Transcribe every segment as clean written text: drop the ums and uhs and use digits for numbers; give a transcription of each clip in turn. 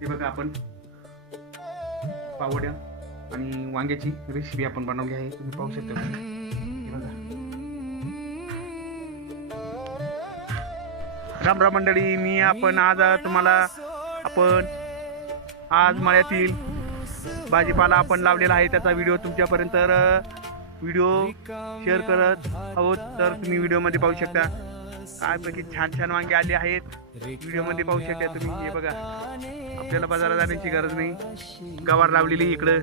हे बघा आपण पावड्या आणि वांग्याची रेसिपी आपण बनवली आहे, तुम्ही पाहू शकता. हे बघा. राम राम मंडळी, मी आपण आज तुम्हाला आज मळ्यातील भाजीपाला आपण लावलेला आहे त्याचा व्हिडिओ तुमच्यापर्यंत व्हिडिओ शेअर करत आहोत. तर तुम्ही व्हिडिओमध्ये पाहू शकता काय पैकी छान छान वांगे आले आहेत. व्हिडिओमध्ये पाहू शकता तुम्ही. हे बघा, आपल्याला बाजारात जाण्याची गरज नाही. गवार लावलेली इकडं.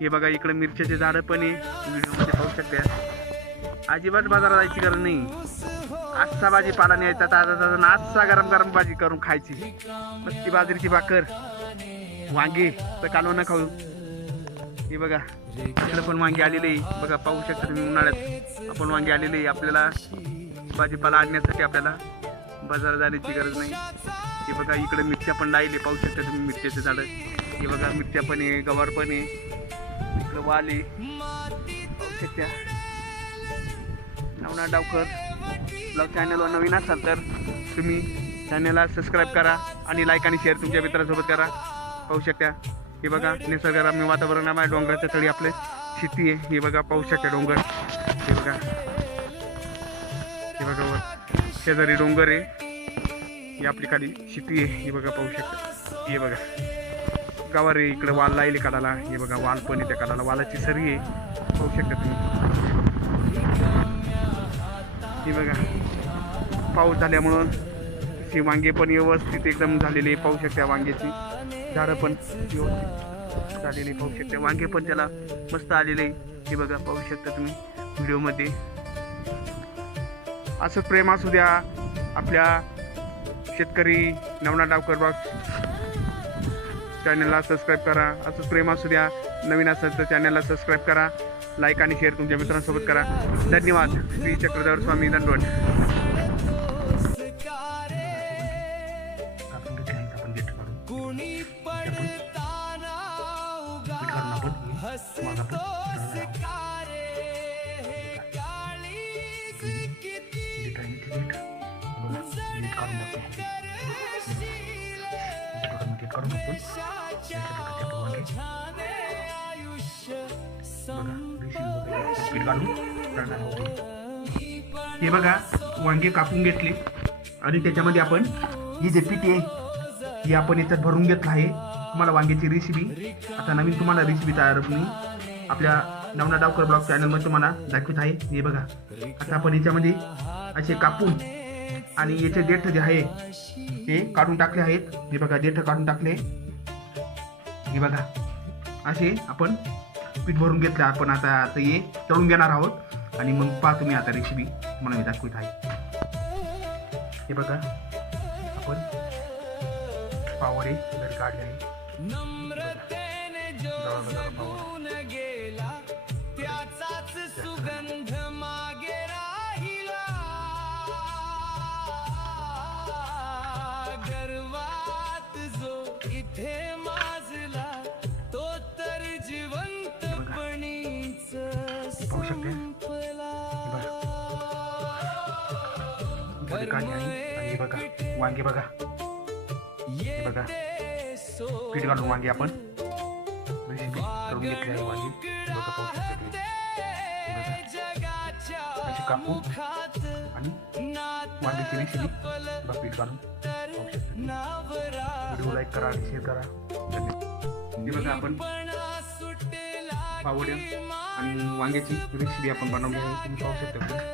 हे बघा, इकडं मिरच्याचे झाडं पण आहे. व्हिडिओमध्ये पाहू शकता. अजिबात बाजारात जायची गरज नाही. आजचा भाजीपाला न्यायचा ताजा ताजा, आजचा गरम गरम भाजी करून खायची. मस्ती बाजरीची भाकर, वांगे तर कालवण खाऊ. हे बघा, इकडं पण वांगे आलेले आहे. बघा, पाहू शकता तुम्ही. उन्हाळ्यात आपण वांगे आलेले आहे. आपल्याला भाजीपाला आणण्यासाठी आपल्याला बाजारात जाण्याची गरज नाही. हे बघा, इकडे मिरच्या पण लावले, पाहू शकता तुम्ही मिरच्याचे झाडं. हे बघा, मिरच्या पण आहे, गवार पण आहे, इकडं वाल आहे, पाहू शकता. नवनाथ डावकर ब्लॉग चॅनलवर नवीन असाल तर तुम्ही चॅनलला सबस्क्राईब करा आणि लाईक आणि शेअर तुमच्या मित्रांसोबत करा. पाहू शकता. हे बघा, निसर्गरम्य वातावरण आहे. डोंगराच्या तळी आपले शेती आहे. हे बघा, पाहू शकता डोंगर. हे बघा, हे बघा, शेजारी डोंगर आहे. ही आपली खाली शेती आहे. हे बघा, पाहू शकता. हे बघा, गावार आहे. इकडे वाल लायले काढायला. हे बघा, वाल पण आहे त्या काढायला. वालाची सरी आहे, पाहू शकता तुम्ही. हे बघा, पाऊस झाल्यामुळं ही वांगे पण व्यवस्थित एकदम झालेले, पाहू शकता. वांग्याची झाडं पण व्यवस्थित झालेली, पाहू शकता. वांगे पण त्याला मस्त आलेले. हे बघा, पाहू शकता तुम्ही व्हिडिओमध्ये. असं प्रेम असू द्या आपल्या शेतकरी नवनाथ डावकर ब्लॉग चॅनलला सबस्क्राईब करा. असंच प्रेम असू द्या. नवीन असेल तर चॅनलला सबस्क्राईब करा, लाईक आणि शेअर तुमच्या मित्रांसोबत करा. धन्यवाद. श्री चक्रधर स्वामी दंडवत. हे बघा, वांगे कापून घेतले आणि त्याच्यामध्ये आपण ही जे पीठ आहे ही आपण याच्यात भरून घेतलं आहे. तुम्हाला वांग्याची रेसिपी आता नवीन तुम्हाला रेसिपी तयार मी आपल्या नवनाथ डावकर ब्लॉग चॅनलमध्ये तुम्हाला दाखवत आहे. हे बघा, आता आपण याच्यामध्ये असे कापून आणि याचे देठ जे आहे ते काढून टाकले आहेत. हे बघा, देठ काढून टाकले. हे बघा, असे आपण पीठ भरून घेतलं. आपण आता हे तळून घेणार आहोत आणि मग पहा तुम्ही आता रेसिपी तुम्हाला मी दाखवत आहे. हे बघा, आपण पावडे घरी काढले आहे. पाहू शकते. काढले आहे. आणि हे बघा, वांगे बघा. हे बघा, पीठ घालून वांगे आपण रेसिपी करून घेतली आहे. वांगी बघा, पाहू शकते. असे कापू आणि वांग्याची रेसिपी बघा पीठ घालून पाहू शकते. व्हिडिओ लाईक करा आणि शेअर करा. हे बघा, आपण पावड्या आणि वांग्याची रेसिपी आपण बनवली आहे, तुम्ही पाहू शकता.